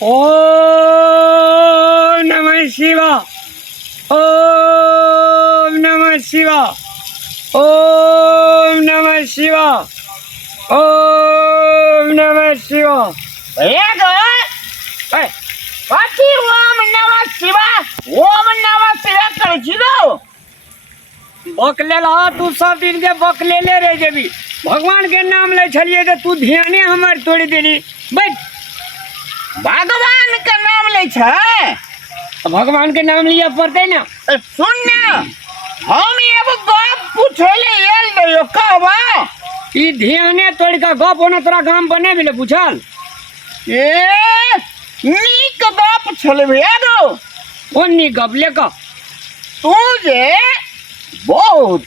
ओम नमः शिवाय। ओम नमः शिवाय। ओम नमः शिवाय। ओम नमः शिवाय। પછી ઓમ નમઃ શિવાય કરે જીવો बकले रहा तू सब दिन के बकले ले रहे जेबी भगवान के नाम ले छलिए तो तू ध्याने हमार तोड़ देली। बैठ भगवान के नाम ले छै भगवान के नाम लिया पड़ते ना। सुन ना हम एगो बात पूछले एल रहियो कहबा ई ध्याने तोड़ का गप होना तोरा गांव बने बिले पूछल ए नीक बात छले भैया ओन्नी गप ले का तू जे बहुत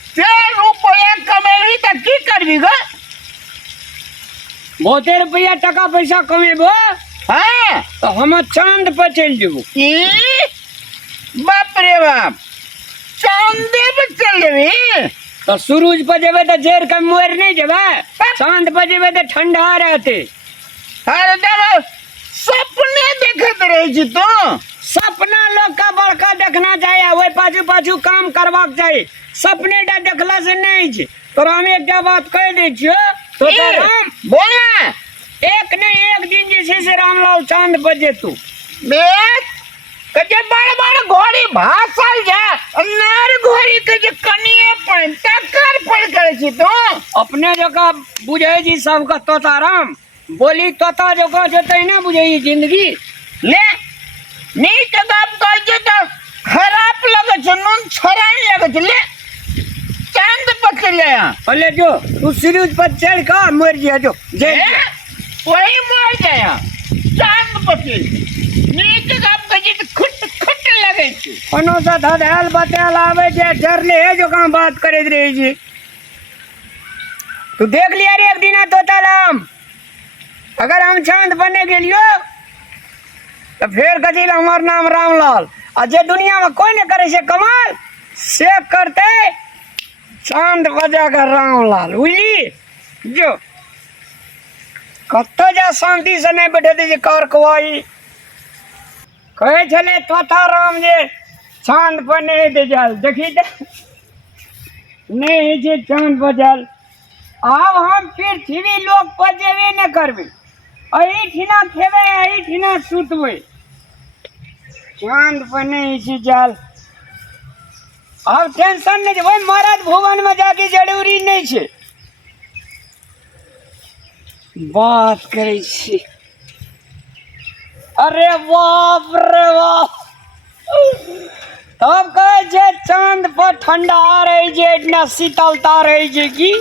रुपया कमेबी त की करबी ग बहुते रुपया टका पैसा कमेबो हां तो हम चांद पर चल जेबो। ई बाप रे बाप चांदे पे चलबी तो सूरज पर जेबे तो जेर का मोर नहीं जेबे चांद पर जेबे तो ठंडा रहते। अरे देव सपने देखत रही छी तू सपना लोग का बड़का देखना चाहिए वही पाछू पाछू काम करवाक चाहिए सपने डा देखला से नहीं छे। तो हम एक बात कह दे छियो तो राम बोला एक नहीं एक दिन जैसे से रामलाल चांद पर जेतू देख कजे बड़ बड़ घोड़ी भासल जा नार घोड़ी के जे कनिए पण टक्कर पड़ करे छी तू अपने जगह बुझे जी सबका तोता राम बोली तोता जगह जो तैने बुझे जिंदगी ले नीच बाप कह जे तो खराब लगे छ नून छराई लगे छ ले चांद पर चले अले जो तू सूरज पर चढ़ का मर जिया जो जे वही मर जाया चांद पर चल नीच बाप कह जे खुट खुट लगे छ अनो सा धड़ाल बतेल आवे जे डरले है जो काम बात करे रही जी। तू देख लिया रे एक दिन तोता राम अगर हम चांद बने के लिए तो फिर कथी हमार नाम रामलाल और जे दुनिया में कोई नहीं करे से कमाल से करते चांद बजा कर रामलाल बुझली जो कत जा शांति से नहीं बैठे थे कर कवाई कहे चले तोता राम जे चांद पर नहीं दे जल देखी दे नहीं जे चांद पर जल अब हम पृथ्वी लोग पर जेबे न करबे अहिठिना खेबे अहिठिना सुतबे चांद पर नहीं छी जल। अब टेंशन नहीं वही मरद भुवन में जाके जरूरी नहीं छे बात करे छी। अरे बाप रे बाप तब कहे छे चांद पर ठंडा रही जे इतना शीतलता रही जे की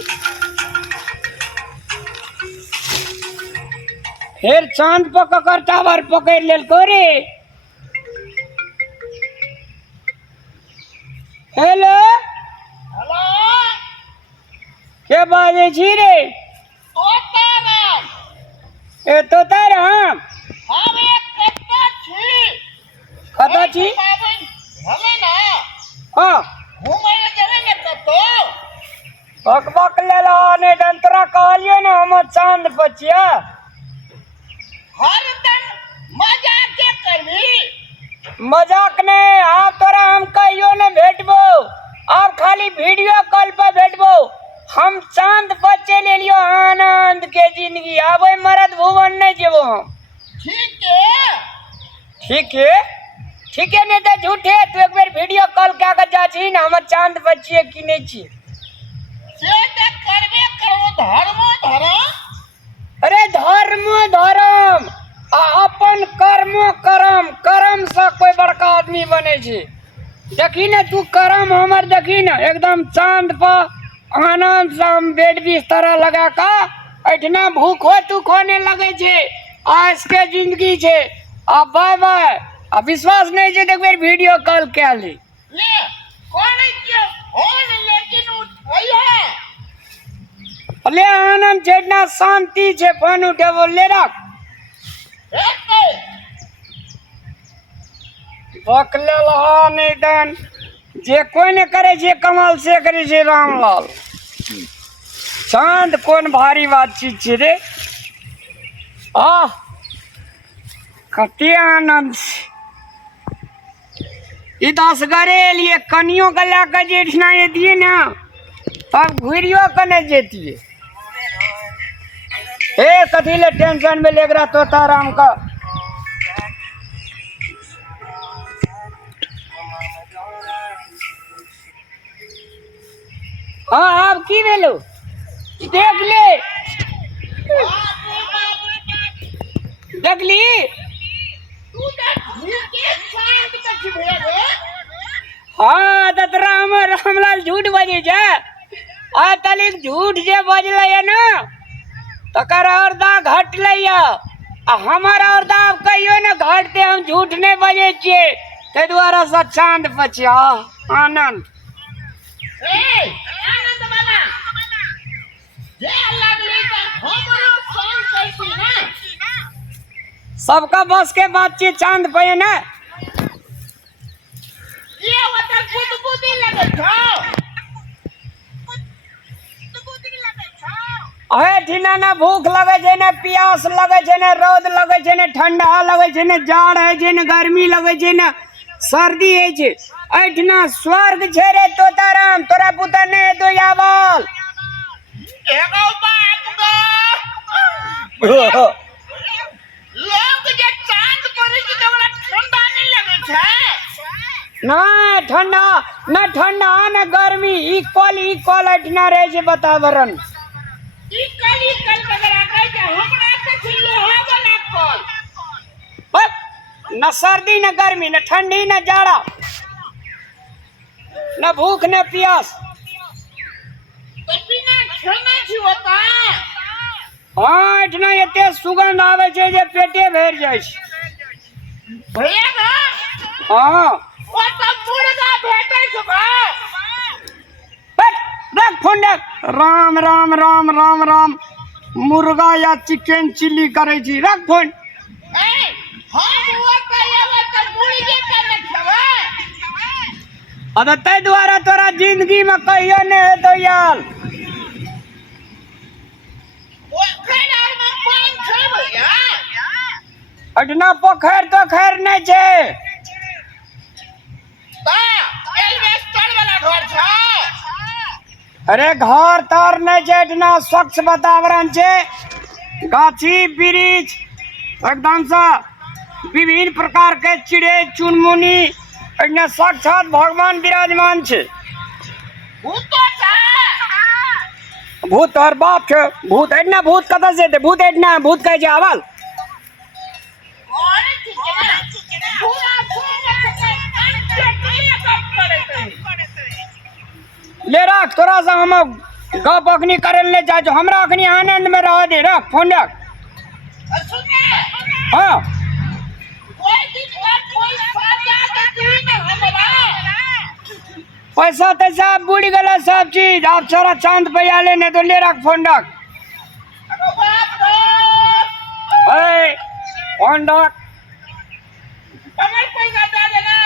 फिर चांद पर ककर टावर पकड़ लेल रे। हेलो हेलो के बाजे छी रे तोता राम ए तोता राम हम एक कत्ता छी कता छी हमें ना हां घूमे जेबे न कतो बक बक ले ला ने दंतरा कहलियो ना हम चांद पर छिया हर दिन मजाक के करबी मजाक नहीं आप तोरा हम कहियो न भेटबो आप खाली वीडियो कॉल पर भेटबो हम चांद पर चले लियो आनंद के जिंदगी आबे मरद भुवन नहीं जेबो हम ठीक है ठीक है नहीं तो झूठे तू एक बार वीडियो कॉल क्या कर जा छी ना हम चांद पर छिए कि नहीं छी से त करबे करो धर्म धर्म अरे धर्म धर्म अपन कर्म करम करम से कोई बड़का आदमी बने छे देखी ना तू करम हमर देखी ना एकदम चांद पर आनंद से हम बेड बिस्तर लगा का इतना भूखो तू खोने लगे छे आज के जिंदगी छे अब बाय बाय अब विश्वास नहीं छे देख बार वीडियो कॉल क्या ली ले कौन के फोन लेकिन उठाया ले आनंद जितना शांति छे फोन उठे बोल ले रख बकले लहा नहीं दन जे कोई ने करे छे कमाल से करे छे रामलाल चांद कौन भारी बात चीज छे रे आ कते आनंद ई तो असगरे लिए कनियों के लेकर जेठना ये दिए ना अब घुरियो कने जेतिए ए कथी ले टेंशन में लेग रहा तोताराम का हाँ अब की भेलो देख ले देख ली हाँ तो रामलाल झूठ बजे जा आ तलिक झूठ जे बजल है ना तकर और दा घट लिया हमारा और दा कहियो ना घटते हम झूठ नहीं बजे छे ते द्वारा से चांद पछिया आनंद सबका बस के बातचीत चांद पे ना अहे ठिना ना भूख लगे छे ने प्यास लगे छे ने रौद लगे छे ने ठंडा लगे छे ने जाड़ है छे ने गर्मी लगे छे ने सर्दी है छे ऐठना स्वर्ग छे रे तोताराम तोरा पुत्र ने तो यावल एगो बात गो लोग जे चांद पर जे हमरा ठंडा नहीं लगे छे ना ठंडा ना गर्मी इक्वल ऐठना रहे छे वातावरण कल बगरा कह के हमरा से छिले हो वाला कल बस न सर्दी न गर्मी न ठंडी न जाड़ा न भूख न प्यास तो बिना खाना छी होता हाँ इतना एते सुगंध आवे छे जे पेटे भर जाय छे भैया ना हाँ ओ तो मुर्गा भेटे छ बा रख फोन रख राम राम राम राम राम मुर्गा या चिकन चिल्ली करे छी रख फोन ए हम वो कहियो तो मुर्गे के न खवा अद तै द्वारा तोरा जिंदगी में कहियो नहीं है तो यार ओ खैर में पान छ भैया अटना पोखर तो खैर नहीं छे ता एल्वेस्टर वाला घर छ अरे घर तर नहीं छे इतना स्वच्छ वातावरण छे गाछी वृक्ष एकदम से विभिन्न प्रकार के चिड़े चुनमुनी इतना साक्षात भगवान विराजमान छे भूतो छ भूत और बाप छे भूत इतना भूत कत से भूत इतना भूत कहे आवल और ठीक है ना पूरा ले रख तोरा से हम गप अखनी करे ले जा जो हमरा अखनी आनंद में रह दे रख फोन रख सुने हाँ कोई दिक्कत कोई फायदा देती ना हमरा पैसा तैसा बुढ़ गला सब चीज आप सारा चांद पे आले ने तो ले रख फोन रख अरे बाप रे ए फोन रख कमर पैसा दे देना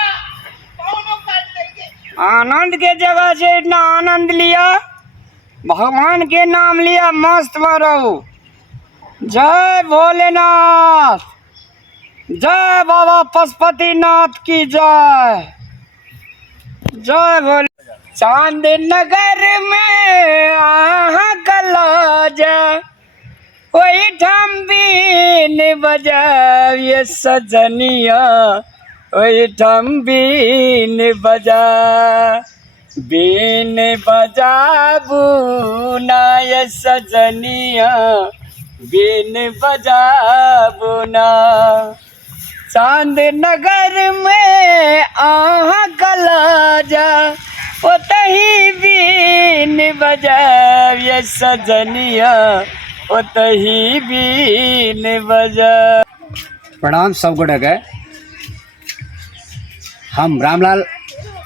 कौनो काट देंगे आनंद के जगह से इतना आनंद लिया भगवान के नाम लिया मस्त में रहो जय भोलेनाथ जय बाबा पशुपतिनाथ की जय जय भोले चांद नगर में आहा कला जा कोई ठम बीन बजाए सजनिया कोई ठम बीन बजा बीन बजाबू ना ये सजनिया बीन बजाबू ना चांद नगर में आहा कला जा ओतही बीन बजाए सजनिया ओतही बीन बजा। प्रणाम सब गोटे के हम रामलाल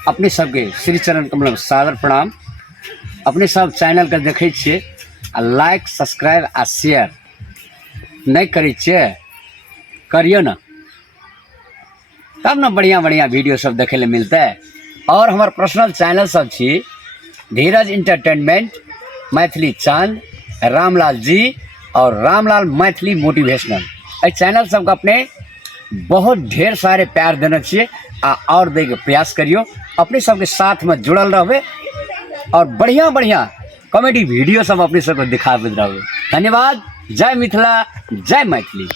अपने सबके श्री चरण कमल सादर प्रणाम। अपने सब चैनल के देखे छे आ लाइक सब्सक्राइब आ शेयर नहीं करे छे करियो ना तब ना बढ़िया बढ़िया वीडियो सब देखे ले मिलता है। और हमार पर्सनल चैनल सब छी धीरज इंटरटेनमेंट मैथिली चांद रामलाल जी और रामलाल मैथिली मोटिवेशनल। चैनल सबके अपने बहुत ढेर सारे प्यार देना चाहिए और दे के प्रयास करियो। अपने सबके साथ में जुड़ल रहे और बढ़िया बढ़िया कॉमेडी वीडियो सब अपने सबको दिखाबैत रहबै। धन्यवाद। जय मिथिला, जय मैथिली।